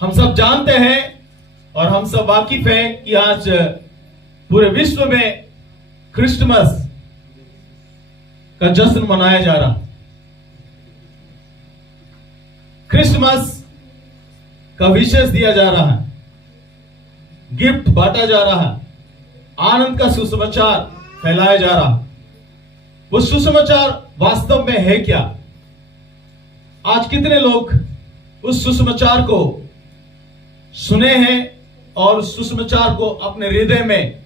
हम सब जानते हैं और हम सब वाकिफ हैं कि आज पूरे विश्व में क्रिसमस का जश्न मनाया जा रहा है। क्रिसमस का विशेष दिया जा रहा है, गिफ्ट बांटा जा रहा है, आनंद का सुसमाचार फैलाया जा रहा है। वो सुसमाचार वास्तव में है क्या? आज कितने लोग उस सुसमाचार को सुने हैं और उस सुसमाचार को अपने हृदय में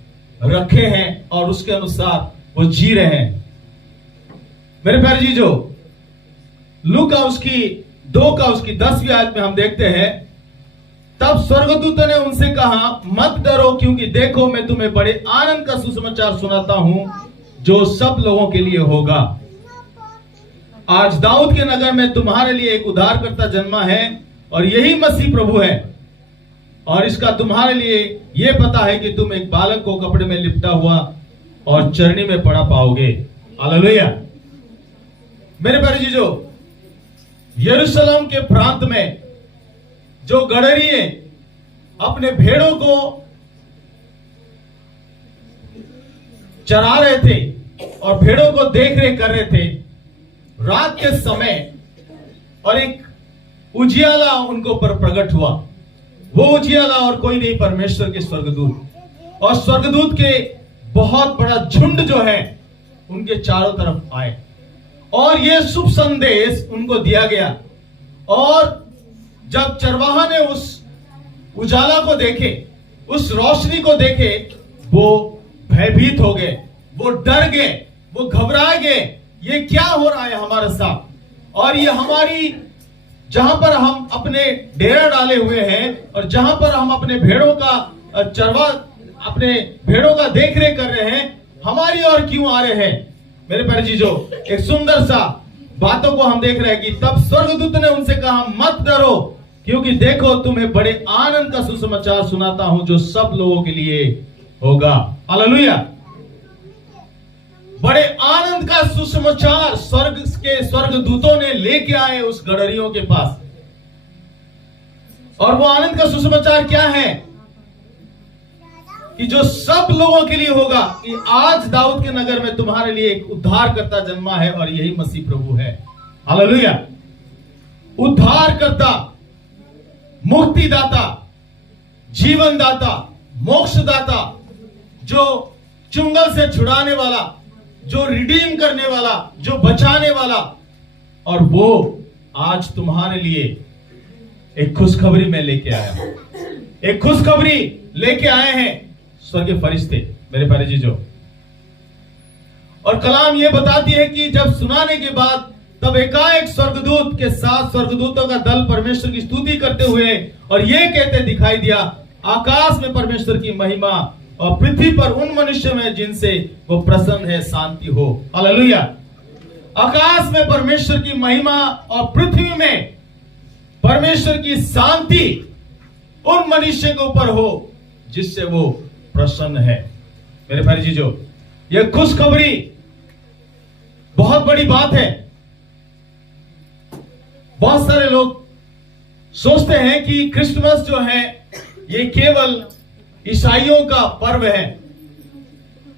रखे हैं और उसके अनुसार वो जी रहे हैं? मेरे प्यारे जीजो, लूका उसकी 10वीं आयत में हम देखते हैं, तब स्वर्गदूतों ने उनसे कहा, मत डरो, क्योंकि देखो मैं तुम्हें बड़े आनंद का सुसमाचार सुनाता हूं जो सब लोगों के लिए होगा। आज दाऊद के नगर में तुम्हारे लिए एक उद्धारकर्ता जन्मा है और यही मसीह प्रभु है। और इसका तुम्हारे लिए यह पता है कि तुम एक बालक को कपड़े में लिपटा हुआ और चरनी में पड़ा पाओगे। हालेलुया। मेरे प्यारे जीजो, यरूशलेम के प्रांत में जो गडरिये अपने भेड़ों को चरा रहे थे और भेड़ों को देख रेख कर रहे थे, रात के समय और एक उजियाला उनको पर प्रकट हुआ। वो उजियाला और कोई नहीं, परमेश्वर के स्वर्गदूत। और स्वर्गदूत के बहुत बड़ा झुंड जो है उनके चारों तरफ आए और ये शुभ संदेश उनको दिया गया। और जब चरवाहा ने उस उजाला को देखे, उस रोशनी को देखे, वो भयभीत हो गए, वो डर गए, वो घबरा गए। ये क्या हो रहा है हमारे साथ? और ये हमारी, जहां पर हम अपने डेरा डाले हुए हैं और जहां पर हम अपने भेड़ों का अपने भेड़ों का देख रेख कर रहे हैं, हमारी ओर क्यों आ रहे हैं? मेरे प्यारे जीजो, एक सुंदर सा बातों को हम देख रहे हैं कि तब स्वर्गदूत ने उनसे कहा, मत डरो, क्योंकि देखो तुम्हें बड़े आनंद का सुसमाचार सुनाता हूं जो सब लोगों के लिए होगा। हालेलुया। बड़े आनंद का सुसमाचार स्वर्ग के स्वर्गदूतों ने लेके आए उस गडरियों के पास। और वो आनंद का सुसमाचार क्या है? कि जो सब लोगों के लिए होगा, कि आज दाऊद के नगर में तुम्हारे लिए एक उद्धारकर्ता जन्मा है और यही मसीह प्रभु है। हालेलुया। उद्धारकर्ता, मुक्तिदाता, जीवनदाता, मोक्षदाता, जो चुंगल से छुड़ाने वाला, जो रिडीम करने वाला, जो बचाने वाला। और वो आज तुम्हारे लिए एक खुशखबरी में लेके आया हूं। एक खुशखबरी लेके आए हैं स्वर्गीय फरिश्ते। मेरे प्यारे जीजो, और कलाम ये बताती है कि जब सुनाने के बाद तब एकाएक स्वर्गदूत के साथ स्वर्गदूतों का दल परमेश्वर की स्तुति करते हुए और ये कहते दिखाई दिया, आकाश में परमेश्वर की महिमा और पृथ्वी पर उन मनुष्य में जिनसे वो प्रसन्न है शांति हो। हालेलुया। आकाश में परमेश्वर की महिमा और पृथ्वी में परमेश्वर की शांति उन मनुष्य के ऊपर हो जिससे वो प्रसन्न है। मेरे प्यारे जीजो, यह खुशखबरी बहुत बड़ी बात है। बहुत सारे लोग सोचते हैं कि क्रिसमस जो है ये केवल ईसाइयों का पर्व है,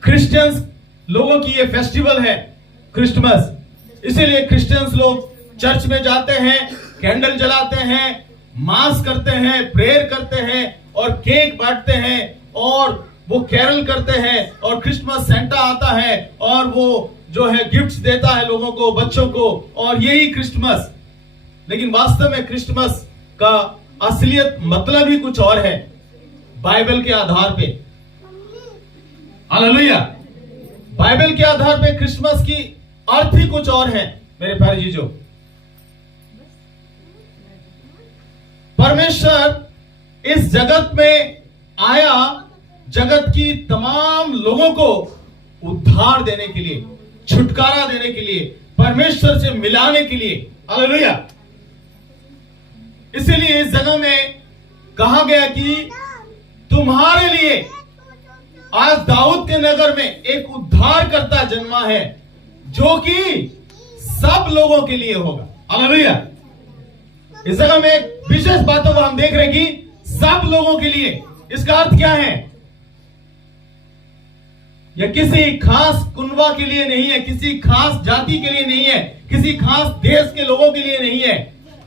क्रिश्चियंस लोगों की ये फेस्टिवल है क्रिसमस। इसीलिए क्रिश्चियंस लोग चर्च में जाते हैं, कैंडल जलाते हैं, मास करते हैं, प्रेयर करते हैं और केक बांटते हैं और वो कैरल करते हैं और क्रिसमस सेंटा आता है और वो जो है गिफ्ट्स देता है लोगों को, बच्चों को, और यही क्रिसमस। लेकिन वास्तव में क्रिसमस का असलियत मतलब ही कुछ और है बाइबल के आधार पे। हालेलुया। बाइबल के आधार पे क्रिसमस की अर्थ ही कुछ और है। मेरे प्यारे जीजो, परमेश्वर इस जगत में आया जगत की तमाम लोगों को उद्धार देने के लिए, छुटकारा देने के लिए, परमेश्वर से मिलाने के लिए। हालेलुया। इसीलिए इस जगह में कहा गया कि तुम्हारे लिए आज दाऊद के नगर में एक उद्धारकर्ता जन्मा है जो कि सब लोगों के लिए होगा। हालेलुया। इस जगह में विशेष बातों को हम देख रहे हैं कि सब लोगों के लिए। इसका अर्थ क्या है? यह किसी खास कुनबा के लिए नहीं है, किसी खास जाति के लिए नहीं है, किसी खास देश के लोगों के लिए नहीं है।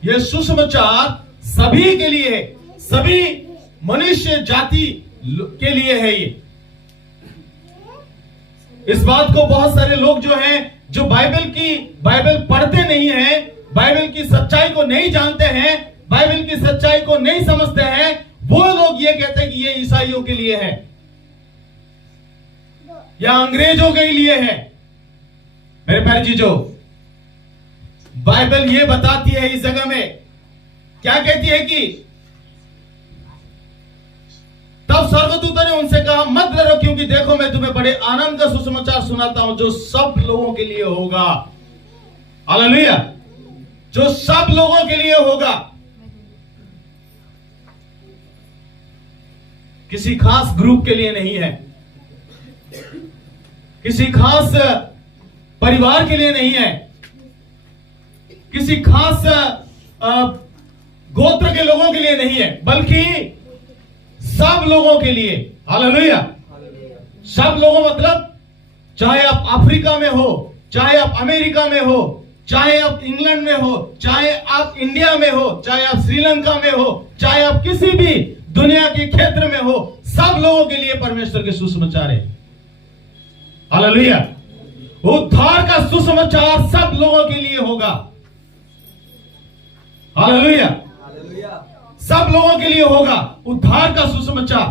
यह सुसमाचार सभी के लिए है, सभी मनुष्य जाति के लिए है। ये इस बात को बहुत सारे लोग जो हैं, जो बाइबल पढ़ते नहीं हैं, बाइबल की सच्चाई को नहीं जानते हैं, बाइबल की सच्चाई को नहीं समझते हैं, वो लोग ये कहते हैं कि ये ईसाइयों के लिए है या अंग्रेजों के लिए है। मेरे प्यारे चीजों, बाइबल ये बताती है इस जगह में, क्या कहती है कि तब स्वर्गदूतों ने उनसे कहा, मत डरो, क्योंकि देखो मैं तुम्हें बड़े आनंद का सुसमाचार सुनाता हूं जो सब लोगों के लिए होगा। हालेलुया, जो सब लोगों के लिए होगा। किसी खास ग्रुप के लिए नहीं है, किसी खास परिवार के लिए नहीं है, किसी खास गोत्र के लोगों के लिए नहीं है, बल्कि सब लोगों के लिए। हालेलुया, सब लोगों मतलब चाहे आप अफ्रीका में हो, चाहे आप अमेरिका में हो, चाहे आप इंग्लैंड में हो, चाहे आप इंडिया में हो, चाहे आप श्रीलंका में हो, चाहे आप किसी भी दुनिया के क्षेत्र में हो, सब लोगों के लिए परमेश्वर के सुसमाचार है। हालेलुया, उद्धार का सुसमाचार सब लोगों के लिए होगा। हालेलुया, सब लोगों के लिए होगा उद्धार का सुसमाचार।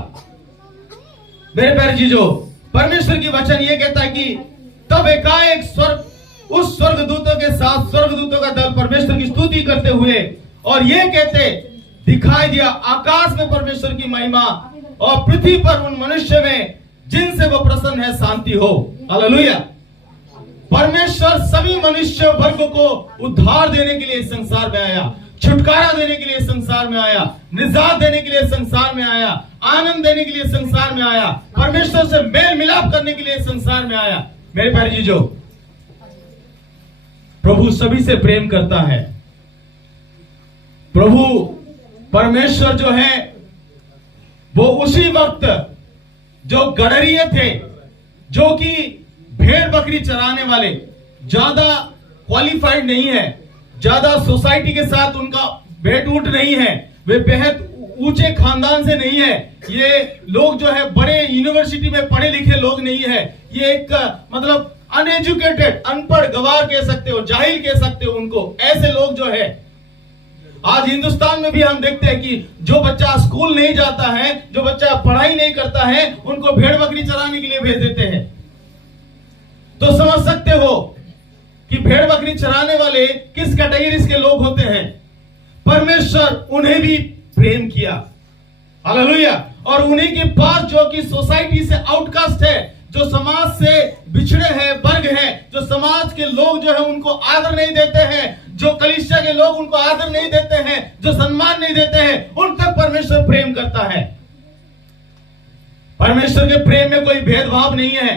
मेरे प्यारे चीजों, परमेश्वर की वचन ये कहता है कि तब एकाएक उस स्वर्गदूतों के साथ स्वर्गदूतों का दल परमेश्वर की स्तुति करते हुए और ये कहते दिखाई दिया, आकाश में परमेश्वर की महिमा और पृथ्वी पर उन मनुष्य में जिनसे वो प्रसन्न है शांति हो। हालेलुया, परमेश्वर सभी मनुष्य वर्ग को उद्धार देने के लिए संसार में आया, छुटकारा देने के लिए संसार में आया, निजात देने के लिए संसार में आया, आनंद देने के लिए संसार में आया, परमेश्वर से मेल मिलाप करने के लिए संसार में आया। मेरे प्यारे चीजों, प्रभु सभी से प्रेम करता है। प्रभु परमेश्वर जो है वो उसी वक्त जो गडरिये थे, जो कि भेड़ बकरी चराने वाले, ज्यादा क्वालिफाइड नहीं है, ज्यादा सोसाइटी के साथ उनका भेंट उठ नहीं है, वे बेहद ऊंचे खानदान से नहीं है, ये लोग जो है बड़े यूनिवर्सिटी में पढ़े लिखे लोग नहीं है, ये एक मतलब अनएजुकेटेड, अनपढ़, गवार कह सकते हो, जाहिल कह सकते हो उनको, ऐसे लोग जो है। आज हिंदुस्तान में भी हम देखते हैं कि जो बच्चा स्कूल नहीं जाता है, जो बच्चा पढ़ाई नहीं करता है, उनको भेड़ बकरी चराने के लिए भेज देते हैं। तो समझ सकते हो कि भेड़ बकरी चराने वाले किस कैटेगरी के लोग होते हैं। परमेश्वर उन्हें भी प्रेम किया। हालेलुया, और उन्हीं के पास जो कि सोसाइटी से आउटकास्ट है, जो समाज से बिछड़े हैं, वर्ग है, जो समाज के लोग जो है उनको आदर नहीं देते हैं, जो कलीसिया के लोग उनको आदर नहीं देते हैं, जो सम्मान नहीं देते हैं, उन तक परमेश्वर प्रेम करता है। परमेश्वर के प्रेम में कोई भेदभाव नहीं है।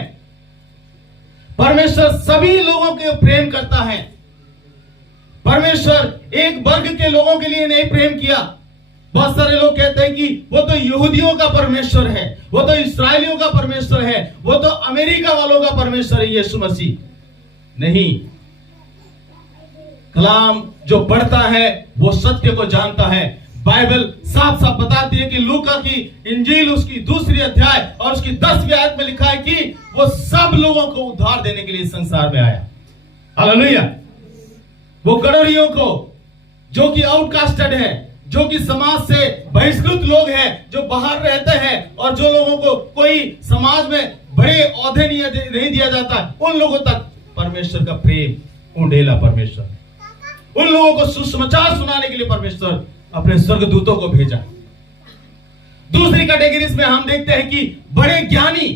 परमेश्वर सभी लोगों के प्रेम करता है। परमेश्वर एक वर्ग के लोगों के लिए नहीं प्रेम किया। बहुत सारे लोग कहते हैं कि वो तो यहूदियों का परमेश्वर है, वो तो इस्राएलियों का परमेश्वर है, वो तो अमेरिका वालों का परमेश्वर है यीशु मसीह। नहीं, कलाम जो पढ़ता है वो सत्य को जानता है। बाइबल साफ साफ बताती है कि लूका की इंजील उसकी 2 अध्याय और उसकी 10वीं आयत में लिखा है कि वो सब लोगों को उद्धार देने के लिए संसार में आया। हालेलुया, वो गडरियों को, जो कि आउटकास्टेड है, जो कि समाज से बहिष्कृत लोग हैं, जो बाहर रहते हैं और जो लोगों को कोई समाज में बड़े औहदे नहीं दिया जाता, उन लोगों तक परमेश्वर का प्रेम उंडेला। परमेश्वर उन लोगों को सुसमाचार सुनाने के लिए परमेश्वर अपने स्वर्गदूतों को भेजा। दूसरी कैटेगरीज में हम देखते हैं कि बड़े ज्ञानी,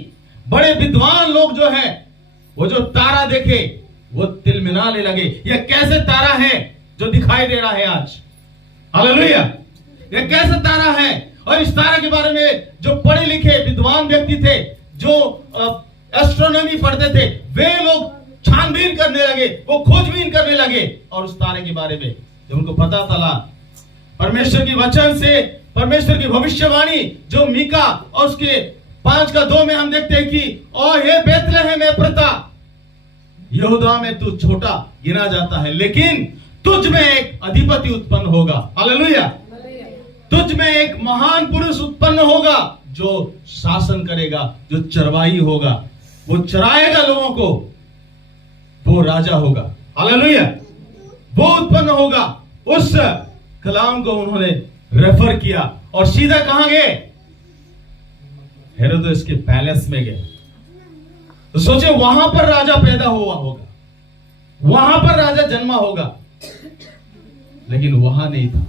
बड़े विद्वान लोग जो है, वो जो तारा देखे वो तिलमिलाने लगे। यह कैसे तारा है जो दिखाई दे रहा है आज? हालेलुया, यह कैसे तारा है? और इस तारा के बारे में जो पढ़े लिखे विद्वान व्यक्ति थे, जो एस्ट्रोनॉमी पढ़ते थे, वे लोग छानबीन करने लगे, वो खोजबीन करने लगे। और उस तारे के बारे में जब उनको पता चला परमेश्वर की वचन से, परमेश्वर की भविष्यवाणी जो मीका और उसके 5:2 में हम देखते हैं कि और हे बेथलेहम एफ्राता, यहूदा में तू छोटा गिना जाता है, लेकिन तुझ में एक अधिपति उत्पन्न होगा। हालेलुया। तुझ में एक महान पुरुष उत्पन्न होगा जो शासन करेगा, जो चरवाही होगा, वो चराएगा लोगों को, वो राजा होगा। हालेलुया। वो उत्पन्न होगा। उस कलाम को उन्होंने रेफर किया और सीधा कहां गए? हेरोदेस के पैलेस में गए। तो सोचे वहां पर राजा पैदा हुआ होगा, वहां पर राजा जन्मा होगा, लेकिन वहां नहीं था।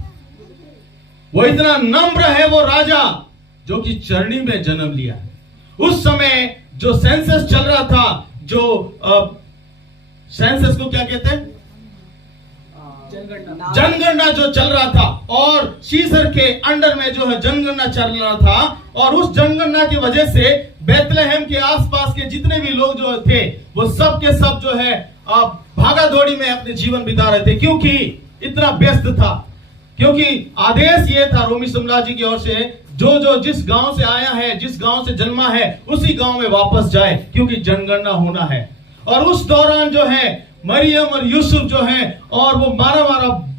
वो इतना नम्र है वो राजा जो कि चरनी में जन्म लिया है। उस समय जो सेंसस चल रहा था, जो सेंसस को क्या कहते हैं? जनगणना जो चल रहा था, और सीसर के अंडर में जो है जनगणना चल रहा था, और उस जनगणना की वजह से बेथलेहम के आसपास के जितने भी लोग जो थे वो सब के सब जो है भागा दौड़ी में अपने जीवन बिता रहे थे, क्योंकि इतना व्यस्त था। क्योंकि आदेश ये था रोमी साम्राज्य की ओर से, जो जिस गांव से आया है, जिस गांव से जन्मा है, उसी गांव में वापस जाए, क्योंकि जनगणना होना है। और उस दौरान जो है मरियम और यूसुफ जो है, और वो मारा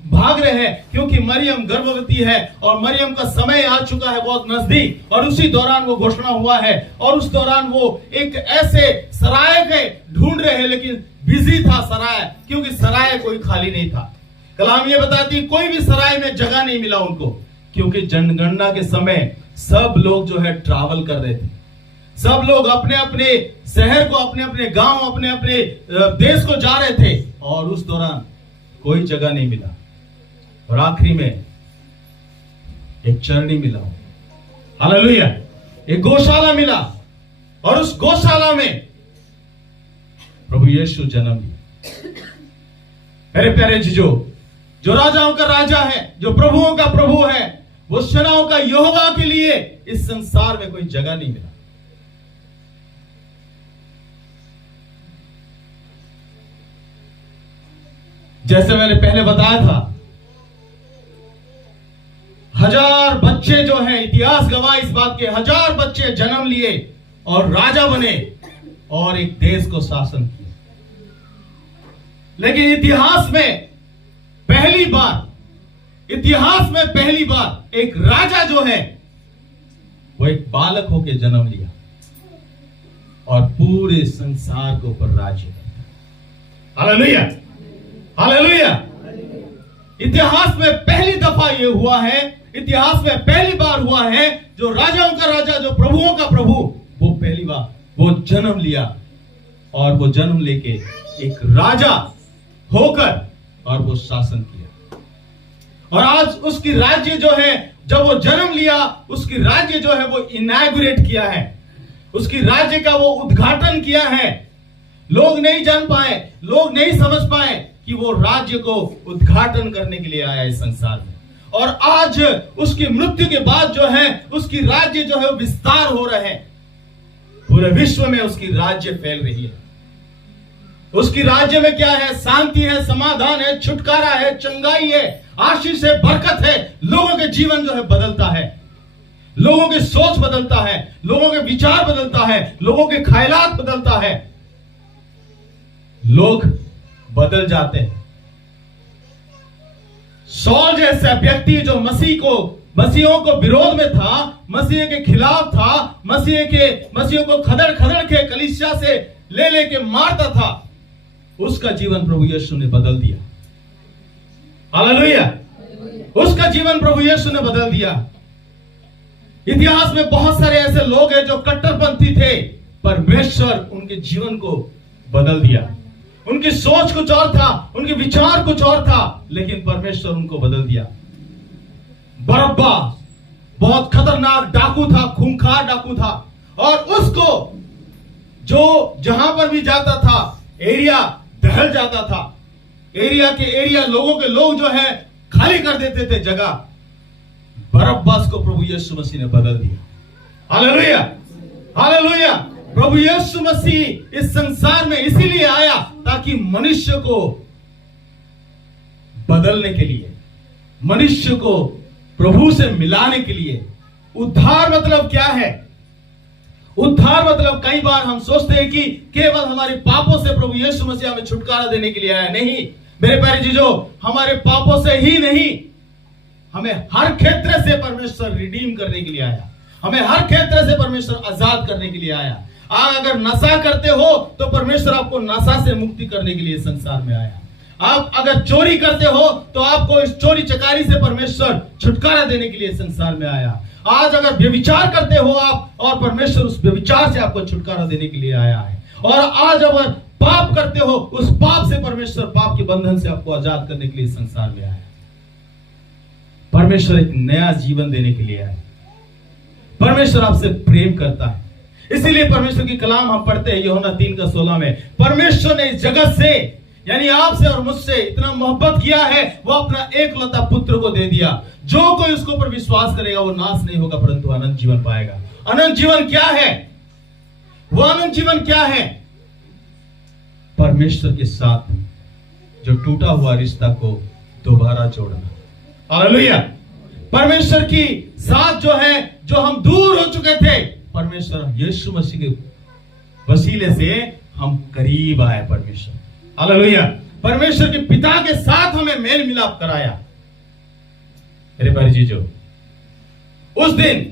भाग रहे हैं, क्योंकि मरियम गर्भवती है और मरियम का समय आ चुका है बहुत नजदीक। और उसी दौरान वो घोषणा हुआ है, और उस दौरान वो एक ऐसे सराय के ढूंढ रहे हैं, लेकिन बिजी था सराय, क्योंकि सराय कोई खाली नहीं था। कलाम ये बताती कोई भी सराय में जगह नहीं मिला उनको, क्योंकि जनगणना के समय सब लोग जो है ट्रैवल कर रहे थे। सब लोग अपने अपने शहर को, अपने अपने गांव, अपने अपने देश को जा रहे थे, और उस दौरान कोई जगह नहीं मिला। और आखिरी में एक चरनी मिला, हालेलुया, एक गौशाला मिला, और उस गौशाला में प्रभु यीशु जन्म लिया। मेरे प्यारे जीजो, जो राजाओं का राजा है, जो प्रभुओं का प्रभु है, वो सेनाओं का यहोवा के लिए इस संसार में कोई जगह नहीं मिला। जैसे मैंने पहले बताया था, 1000 बच्चे जो हैं, इतिहास गवाह इस बात के, 1000 बच्चे जन्म लिए और राजा बने और एक देश को शासन किया। लेकिन इतिहास में पहली बार एक राजा जो है वो एक बालक होकर जन्म लिया और पूरे संसार के ऊपर राज्य करता है। Hallelujah, hallelujah. इतिहास में पहली दफा ये हुआ है, इतिहास में पहली बार हुआ है, जो राजाओं का राजा, जो प्रभुओं का प्रभु, वो पहली बार वो जन्म लिया, और वो जन्म लेके एक राजा होकर और वो शासन किया। और आज उसकी राज्य जो है, जब वो जन्म लिया, उसकी राज्य जो है वो इनॉग्रेट किया है, उसकी राज्य का वो उद्घाटन किया है। लोग नहीं जान पाए, लोग नहीं समझ पाए कि वो राज्य को उद्घाटन करने के लिए आया इस संसार में। और आज उसकी मृत्यु के बाद जो है उसकी राज्य जो है विस्तार हो रहा है, पूरे विश्व में उसकी राज्य फैल रही है। उसकी राज्य में क्या है? शांति है, समाधान है, छुटकारा है, चंगाई है, आशीष है, बरकत है। लोगों के जीवन जो है बदलता है, लोगों की सोच बदलता है, लोगों के विचार बदलता है, लोगों के ख्यालात बदलता है, लोग बदल जाते हैं। सौल जैसा व्यक्ति जो मसीहों को विरोध में था, मसीह के खिलाफ था, मसीहों को खदड़ के कलीसिया से लेके मारता था, उसका जीवन प्रभु यीशु ने बदल दिया। हालेलुया, उसका जीवन प्रभु यीशु ने बदल दिया। इतिहास में बहुत सारे ऐसे लोग हैं जो कट्टरपंथी थे, परमेश्वर उनके जीवन को बदल दिया। उनकी सोच कुछ और था, उनके विचार कुछ और था, लेकिन परमेश्वर उनको बदल दिया। बरअब्बा बहुत खतरनाक डाकू था, खूंखार डाकू था, और उसको जो जहां पर भी जाता था एरिया दहल जाता था। एरिया लोगों के लोग जो है खाली कर देते थे जगह। बरअब्बास को प्रभु यीशु मसीह ने बदल दिया। Hallelujah, hallelujah. प्रभु यीशु मसीह इस संसार में इसीलिए आया ताकि मनुष्य को बदलने के लिए, मनुष्य को प्रभु से मिलाने के लिए। उद्धार मतलब क्या है? उद्धार मतलब कई बार हम सोचते हैं कि केवल हमारे पापों से प्रभु यीशु मसीह हमें छुटकारा देने के लिए आया। नहीं मेरे प्यारे चीजों, हमारे पापों से ही नहीं, हमें हर क्षेत्र से परमेश्वर रिडीम करने के लिए आया। हमें हर क्षेत्र से परमेश्वर आजाद करने के लिए आया। आप अगर नशा करते हो तो परमेश्वर आपको नशा से मुक्ति करने के लिए संसार में आया। आप अगर चोरी करते हो तो आपको इस चोरी चकारी से परमेश्वर छुटकारा देने के लिए संसार में आया। आज अगर व्यभिचार करते हो आप, और परमेश्वर उस व्यभिचार से आपको छुटकारा देने के लिए आया है। और आज अगर पाप करते हो, उस पाप से परमेश्वर पाप के बंधन से आपको आजाद करने के लिए संसार में आया। परमेश्वर एक नया जीवन देने के लिए आया। परमेश्वर आपसे प्रेम करता है, इसीलिए परमेश्वर की कलाम हम पढ़ते हैं यूहन्ना 3:16 में। परमेश्वर ने इस जगत से यानी आपसे और मुझसे इतना मोहब्बत किया है, वो अपना एकलौता पुत्र को दे दिया। जो कोई उसके ऊपर विश्वास करेगा वो नाश नहीं होगा परंतु अनंत जीवन पाएगा। अनंत जीवन क्या है? वो अनंत जीवन क्या है? परमेश्वर के साथ जो टूटा हुआ रिश्ता को दोबारा जोड़ना। हालेलुया। परमेश्वर की साथ जो है, जो हम दूर हो चुके थे, परमेश्वर यीशु मसीह के वसीले से हम करीब आए। परमेश्वर हालेलुया। परमेश्वर के पिता के साथ हमें मेल मिलाप कराया। मेरे प्यारे चीजों, उस दिन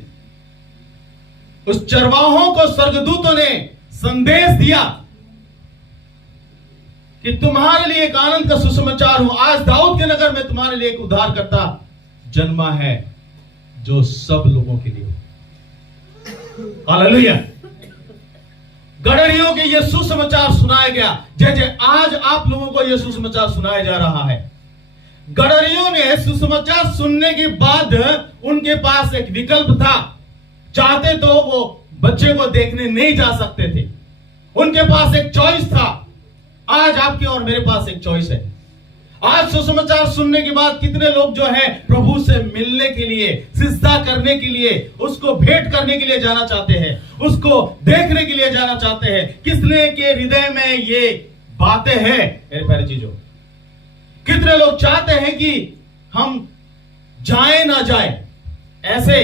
उस चरवाहों को स्वर्गदूतों ने संदेश दिया कि तुम्हारे लिए एक आनंद का सुसमाचार हो। आज दाऊद के नगर में तुम्हारे लिए एक उद्धारकर्ता जन्मा है, जो सब लोगों के लिए। हालेलुया। गडरियों के ये सुसमाचार सुनाया गया, जैसे आज आप लोगों को ये सुसमाचार सुनाया जा रहा है। गडरियों ने सुसमाचार सुनने के बाद उनके पास एक विकल्प था। चाहते तो वो बच्चे को देखने नहीं जा सकते थे, उनके पास एक चॉइस था। आज आपके और मेरे पास एक चॉइस है। आज सुसमाचार सुनने के बाद कितने लोग जो है प्रभु से मिलने के लिए, सिजदा करने के लिए, उसको भेंट करने के लिए जाना चाहते हैं, उसको देखने के लिए जाना चाहते हैं। किसने के हृदय में ये बातें हैं मेरे प्यारे चीजों? कितने लोग चाहते हैं कि हम जाए ना जाए? ऐसे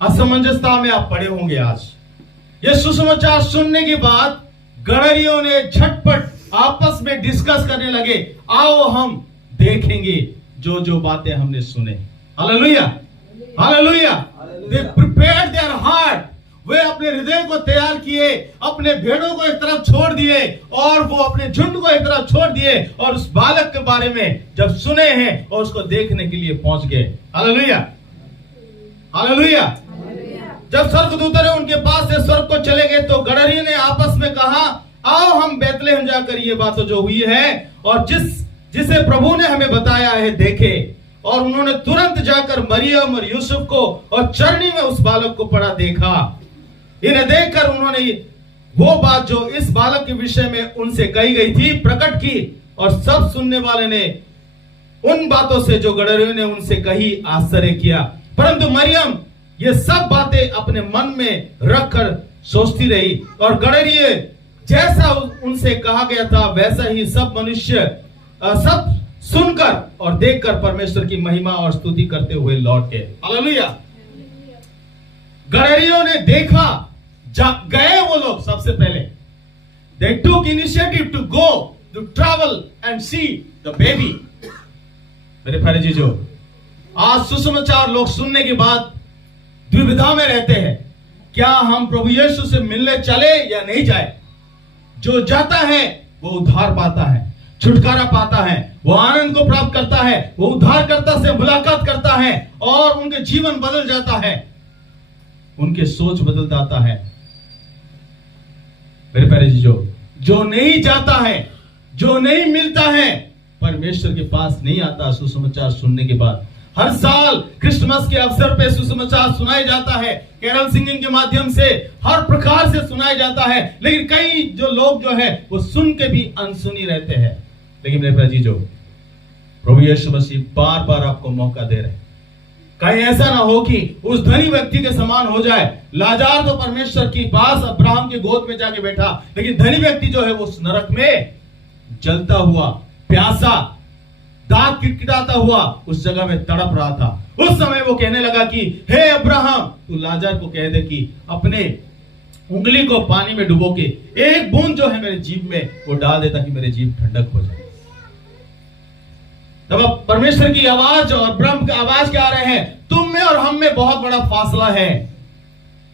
असमंजसता में आप पड़े होंगे। आज ये सुसमाचार सुनने के बाद गडरियों ने झटपट आपस में डिस्कस करने लगे, आओ हम देखेंगे जो जो बातें हमने सुने। Hallelujah, hallelujah. They prepared their heart. वे अपने हृदय को तैयार किए, अपने भेड़ों को एक तरफ छोड़ दिए और वो अपने झुंड को एक तरफ छोड़ दिए और उस बालक के बारे में जब सुने हैं और उसको देखने के लिए पहुंच गए। Hallelujah, hallelujah. जब स्वर्गदूतों ने उनके पास से स्वर्ग को चले गए तो गडरी ने आपस में कहा, आओ हम बैतलहम जाकर ये बात जो हुई है और जिसे प्रभु ने हमें बताया है देखे। और उन्होंने तुरंत जाकर मरियम और यूसुफ को और चरनी में उस बालक को पड़ा देखा। इन्हें देखकर उन्होंने वो बात जो इस बालक के विषय में उनसे कही गई थी प्रकट की, और सब सुनने वाले ने उन बातों से जो गडरियों ने उनसे कही आश्चर्य किया। परंतु मरियम ये सब बातें अपने मन में रखकर सोचती रही, और गडरिये जैसा उनसे कहा गया था वैसा ही सब मनुष्य सब सुनकर और देखकर परमेश्वर की महिमा और स्तुति करते हुए लौटे। हालेलुया। गडरियों ने देखा, गए वो लोग सबसे पहले। They took initiative to go to travel and see the baby। मेरे प्यारे जीजो, आज सुसमाचार लोग सुनने के बाद द्विविधा में रहते हैं, क्या हम प्रभु यीशु से मिलने चले या नहीं जाए। जो जाता है वो उद्धार पाता है, छुटकारा पाता है, वो आनंद को प्राप्त करता है, वो उद्धारकर्ता से मुलाकात करता है और उनके जीवन बदल जाता है, उनके सोच बदल जाता है। मेरे प्यारे जीजो, जो नहीं जाता है, जो नहीं मिलता है, परमेश्वर के पास नहीं आता सुसमाचार सुनने के बाद। हर साल क्रिसमस के अवसर पे सुसमाचार सुनाया जाता है, कैरल सिंगिंग के माध्यम से हर प्रकार से सुनाया जाता है, लेकिन कई जो लोग जो है वो सुन के भी अनसुनी रहते हैं। लेकिन मेरे प्यारे जीजो, प्रभु यीशु मसीह बार बार आपको मौका दे रहे हैं। कहीं ऐसा ना हो कि उस धनी व्यक्ति के समान हो जाए। लाजार तो परमेश्वर की पास अब्राहम के गोद में जाके बैठा, लेकिन धनी व्यक्ति जो है वो उस नरक में जलता हुआ प्यासा दांत किटकिटाता हुआ उस जगह में तड़प रहा था। उस समय वो कहने लगा कि हे अब्राहम, तू लाजर को कह दे कि अपने उंगली को पानी में डुबो के एक बूंद जो है मेरे जीभ में वो डाल दे ताकि मेरे जीभ ठंडक हो जाए। तब अब परमेश्वर की आवाज और ब्रह्म की आवाज क्या आ रहे हैं, तुम में और हम में बहुत बड़ा फासला है,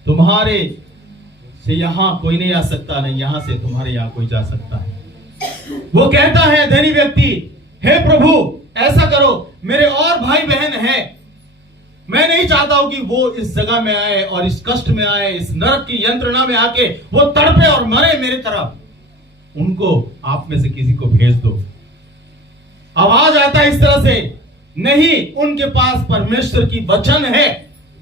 तुम्हारे से यहां कोई नहीं आ सकता, नहीं यहां से तुम्हारे यहां कोई जा सकता है। वो कहता है धनी व्यक्ति, हे प्रभु ऐसा करो, मेरे और भाई बहन हैं, मैं नहीं चाहता हूं कि वो इस जगह में आए और इस कष्ट में आए, इस नरक की यंत्रणा में आके वो तड़पे और मरे मेरी तरफ, उनको आप में से किसी को भेज दो। आवाज आता है इस तरह से, नहीं, उनके पास परमेश्वर की वचन है,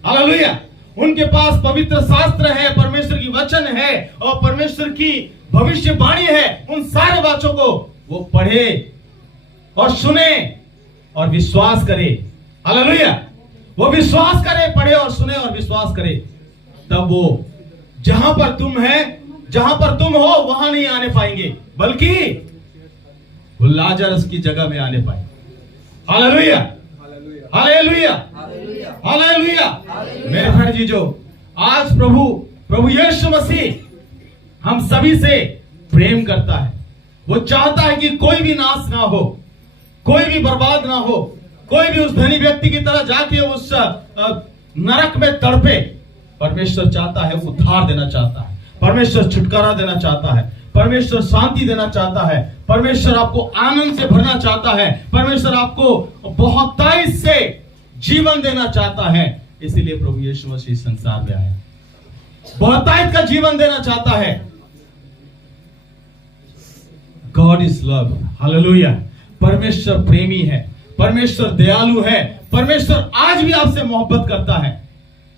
हालेलुया, उनके पास पवित्र शास्त्र है, परमेश्वर की वचन है और परमेश्वर की भविष्यवाणी है। उन सारे बातों को वो पढ़े और सुने और विश्वास करे, हालेलुया, वो विश्वास करे, पढ़े और सुने और विश्वास करे, तब वो जहां पर तुम है, जहां पर तुम हो वहां नहीं आने पाएंगे, बल्कि वो लाजरस की जगह में आने पाए। Hallelujah, hallelujah, hallelujah. मेरे भाई जीजो, आज प्रभु यीशु मसीह हम सभी से प्रेम करता है। वो चाहता है कि कोई भी नाश ना हो, कोई भी बर्बाद ना हो, कोई भी उस धनी व्यक्ति की तरह जाके उस नरक में तड़पे। परमेश्वर चाहता है, उद्धार देना चाहता है, परमेश्वर छुटकारा देना चाहता है, परमेश्वर शांति देना चाहता है, परमेश्वर आपको आनंद से भरना चाहता है, परमेश्वर आपको बहुतायत से जीवन देना चाहता है। इसीलिए प्रभु यीशु मसीह संसार में आया, बहुतायत का जीवन देना चाहता है। God is love, hallelujah. परमेश्वर प्रेमी है, परमेश्वर दयालु है, परमेश्वर आज भी आपसे मोहब्बत करता है,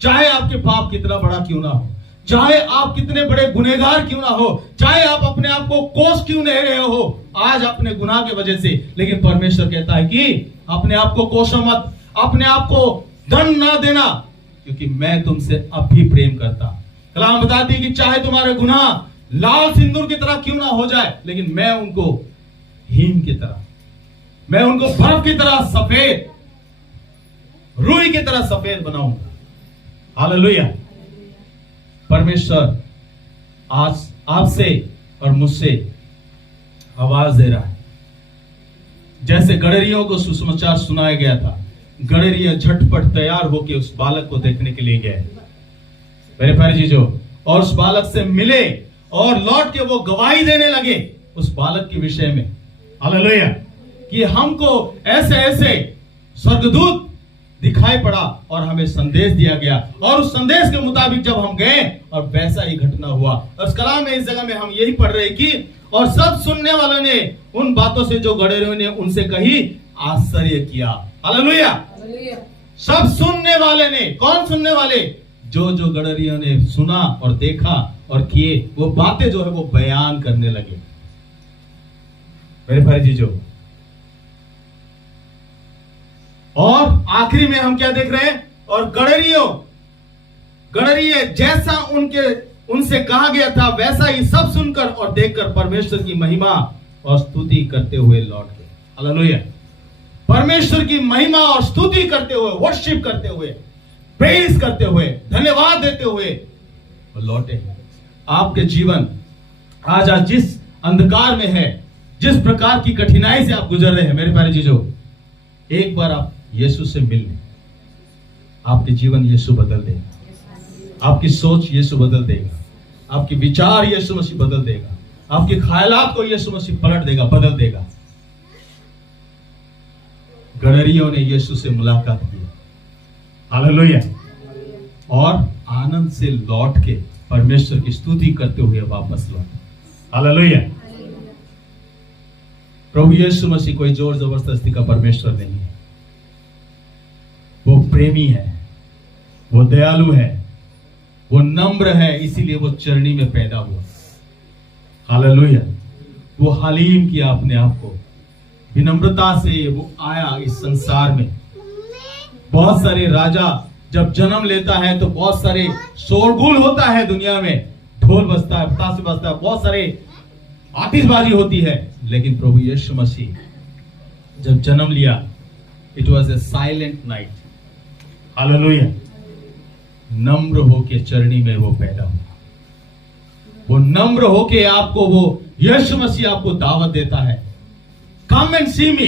चाहे आपके पाप कितना बड़ा क्यों ना हो, चाहे आप कितने बड़े गुनहगार क्यों ना हो, चाहे आप अपने आप को कोस क्यों नहीं रहे हो आज अपने गुनाह की वजह से, लेकिन परमेश्वर कहता है कि अपने आप को कोसो मत, अपने आप को दंड ना देना, क्योंकि मैं तुमसे अब भी प्रेम करता। कलाम बताती है कि चाहे तुम्हारे गुनाह लाल सिंदूर की तरह क्यों ना हो जाए, लेकिन मैं उनको हिम की तरह, मैं उनको बर्फ की तरह सफेद, रुई की तरह सफेद बनाऊंगा। हालेलुया। परमेश्वर आज आपसे और मुझसे आवाज दे रहा है। जैसे गडरियों को सुसमाचार सुनाया गया था, गडरिया झटपट तैयार होकर उस बालक को देखने के लिए गए, मेरे प्यारे चीजों, और उस बालक से मिले और लौट के वो गवाही देने लगे उस बालक के विषय में। हालेलुया। कि हमको ऐसे ऐसे स्वर्गदूत दिखाई पड़ा और हमें संदेश दिया गया, और उस संदेश के मुताबिक जब हम गए और वैसा ही घटना हुआ। और इस कलाम में इस जगह में हम यही पढ़ रहे कि और सब सुनने वालों ने उन बातों से जो गडरियों ने उनसे कही आश्चर्य किया। हालेलुया। सब सुनने वाले ने, कौन सुनने वाले? जो जो गडरियों ने सुना और देखा और किए वो बातें जो है वो बयान करने लगे। मेरे भाई जीजो, और आखिरी में हम क्या देख रहे हैं? और गडरिये जैसा उनसे कहा गया था वैसा ही सब सुनकर और देखकर परमेश्वर की महिमा और स्तुति करते हुए लौट गए। हालेलुया। परमेश्वर की महिमा और स्तुति करते हुए, वर्शिप करते हुए, प्रेज करते हुए, धन्यवाद देते हुए वो लौटे। आपके जीवन आज जिस अंधकार में है, जिस प्रकार की कठिनाई से आप गुजर रहे हैं, मेरे प्यारे चीजों, एक बार आप यीशु से मिल लें, आपके जीवन यीशु बदल देगा, आपकी सोच यीशु बदल देगा, आपके विचार यीशु मसीह बदल देगा, आपके ख्यालात को यीशु मसीह पलट देगा, बदल देगा। गडरियों ने यीशु से मुलाकात की, हालेलुया, और आनंद से लौट के परमेश्वर की स्तुति करते हुए वापस लौटे। हालेलुया। प्रभु यीशु मसीह कोई जोर जबरदस्ती का परमेश्वर नहीं है, वो प्रेमी है, वो दयालु है, वो नम्र है, इसीलिए वो चरनी में पैदा हुआ। हालेलुया। वो हलीम किया अपने आप को, विनम्रता से वो आया इस संसार में। बहुत सारे राजा जब जन्म लेता है तो बहुत सारे शोरगुल होता है दुनिया में, ढोल बजता है, पतासे बजता है, बहुत सारे आतिशबाजी होती है, लेकिन प्रभु यीशु मसीह जब जन्म लिया, it was a silent night. Hallelujah. नम्र होके चरणी में वो पैदा हुआ। वो नम्र होके आपको, वो यीशु मसीह आपको दावत देता है, come and see me,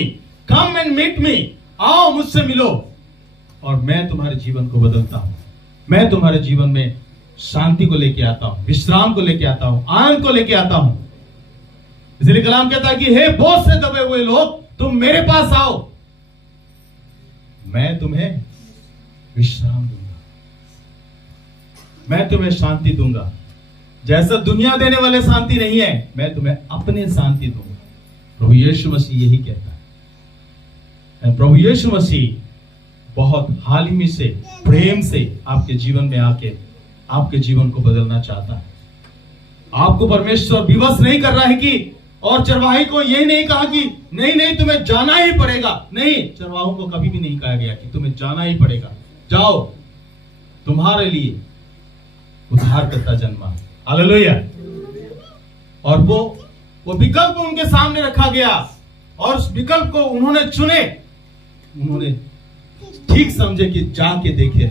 come and meet me, आओ मुझसे मिलो और मैं तुम्हारे जीवन को बदलता हूं। मैं तुम्हारे जीवन में शांति को लेके आता हूं, विश्राम को लेके आता हूं, आनंद को लेके आता हूं। इसलिए कलाम कहता है कि हे बोझ से दबे हुए लोग, तुम मेरे पास आओ, मैं तुम्हें विश्राम दूंगा, मैं तुम्हें शांति दूंगा। जैसा दुनिया देने वाले शांति नहीं है, मैं तुम्हें अपने शांति दूंगा। प्रभु यीशु मसीह यही कहता है। प्रभु यीशु मसीह बहुत हालिमी से, प्रेम से आपके जीवन में आके आपके जीवन को बदलना चाहता है। आपको परमेश्वर विवश नहीं कर रहा है कि, और चरवाही को यही नहीं कहा कि नहीं नहीं तुम्हें जाना ही पड़ेगा। नहीं, चरवाहों को कभी भी नहीं कहा गया कि तुम्हें जाना ही पड़ेगा, जाओ, तुम्हारे लिए उद्धारकर्ता जन्मा। हालेलुया। और वो विकल्प उनके सामने रखा गया और उस विकल्प को उन्होंने चुने, उन्होंने ठीक समझे कि जाके देखे।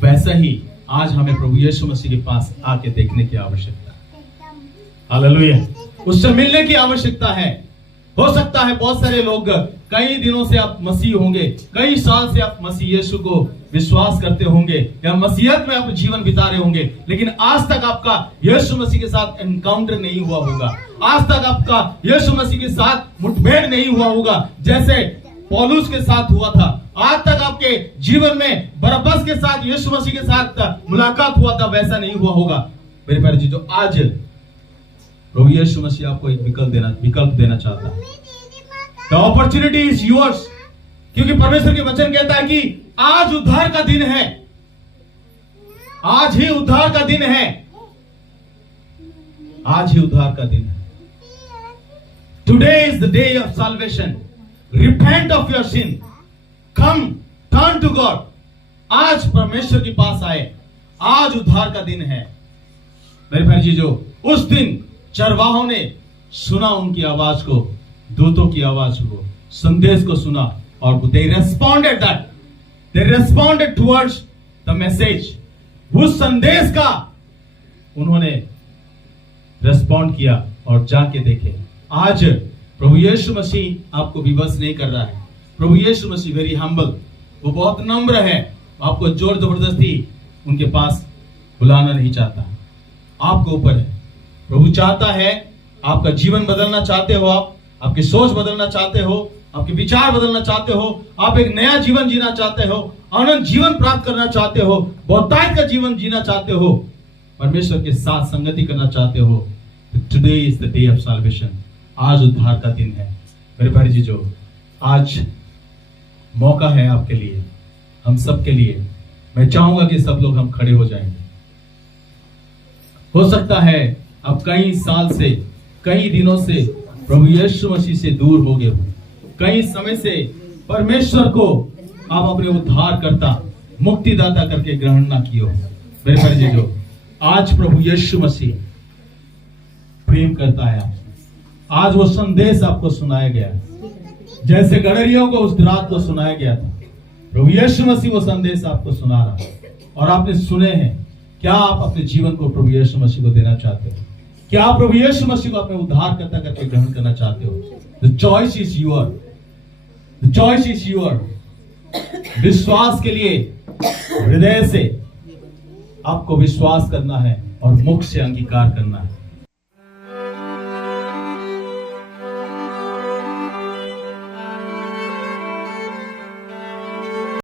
वैसा ही आज हमें प्रभु यीशु मसीह के पास आके देखने की आवश्यकता है। हालेलुया। उससे मिलने की आवश्यकता है। हो सकता है बहुत सारे लोग, कई दिनों से आप मसीह होंगे, कई साल से आप मसीह यीशु को विश्वास करते होंगे या मसीहत में आप जीवन बिता रहे होंगे, लेकिन आज तक आपका यीशु मसीह के साथ एनकाउंटर नहीं हुआ होगा। आज तक आपका यीशु मसीह के साथ मुठभेड़ नहीं हुआ होगा जैसे पौलुस के साथ हुआ था। आज तक आपके जीवन में बरअब्बस के साथ, यीशु मसीह के साथ मुलाकात हुआ था, वैसा नहीं हुआ होगा। मेरे प्यारे जी, जो आज प्रभु यीशु मसीह आपको एक विकल्प देना चाहता है। द अपॉर्चुनिटी इज योर्स, क्योंकि परमेश्वर के वचन कहता है कि आज उद्धार का दिन है, आज ही उद्धार का दिन है, आज ही उद्धार का दिन है। Today is the day of salvation. Repent of your sin, come turn to God. आज परमेश्वर के पास आए, आज उद्धार का दिन है। मेरे प्यारे जी, जो उस दिन चरवाहों ने सुना उनकी आवाज को, दूतों की आवाज को, संदेश को सुना, और they responded towards the message। उस संदेश का उन्होंने रेस्पॉन्ड किया और जाके देखे। आज प्रभु यीशु मसीह आपको विवश नहीं कर रहा है। प्रभु यीशु मसीह वेरी हम्बल, वो बहुत नम्र है, आपको जोर जबरदस्ती उनके पास बुलाना नहीं चाहता, आपको ऊपर है। प्रभु चाहता है, आपका जीवन बदलना चाहते हो, आपकी सोच बदलना चाहते हो, आपके विचार बदलना चाहते हो, आप एक नया जीवन जीना चाहते हो, अनंत जीवन प्राप्त करना चाहते हो, बहुतायत का जीवन जीना चाहते हो, परमेश्वर के साथ संगति करना चाहते हो, today is the day of solvation. आज उद्धार का दिन है। मेरे भाई जी, जो आज मौका है आपके लिए, हम सब के लिए, मैं चाहूंगा कि सब लोग हम खड़े हो जाएंगे। हो सकता है अब कई साल से, कई दिनों से प्रभु यीशु मसीह से दूर हो गए हो, कई समय से परमेश्वर को आप अपने उद्धारकर्ता, मुक्तिदाता करके ग्रहण ना किए हो। मेरे भाई जी, जो आज प्रभु यीशु मसीह प्रेम करता है आपसे, आज वो संदेश आपको सुनाया गया, जैसे गडरियों को उस रात को सुनाया गया था, प्रभु यीशु मसीह वो संदेश आपको सुना रहा है और आपने सुने हैं। क्या आप अपने जीवन को प्रभु यीशु मसीह को देना चाहते हो? क्या आप प्रभु यीशु मसीह को अपने उद्धारकर्ता करके ग्रहण करना चाहते हो? The choice is your, the choice is your. विश्वास के लिए हृदय से आपको विश्वास करना है और मुख से अंगीकार करना है।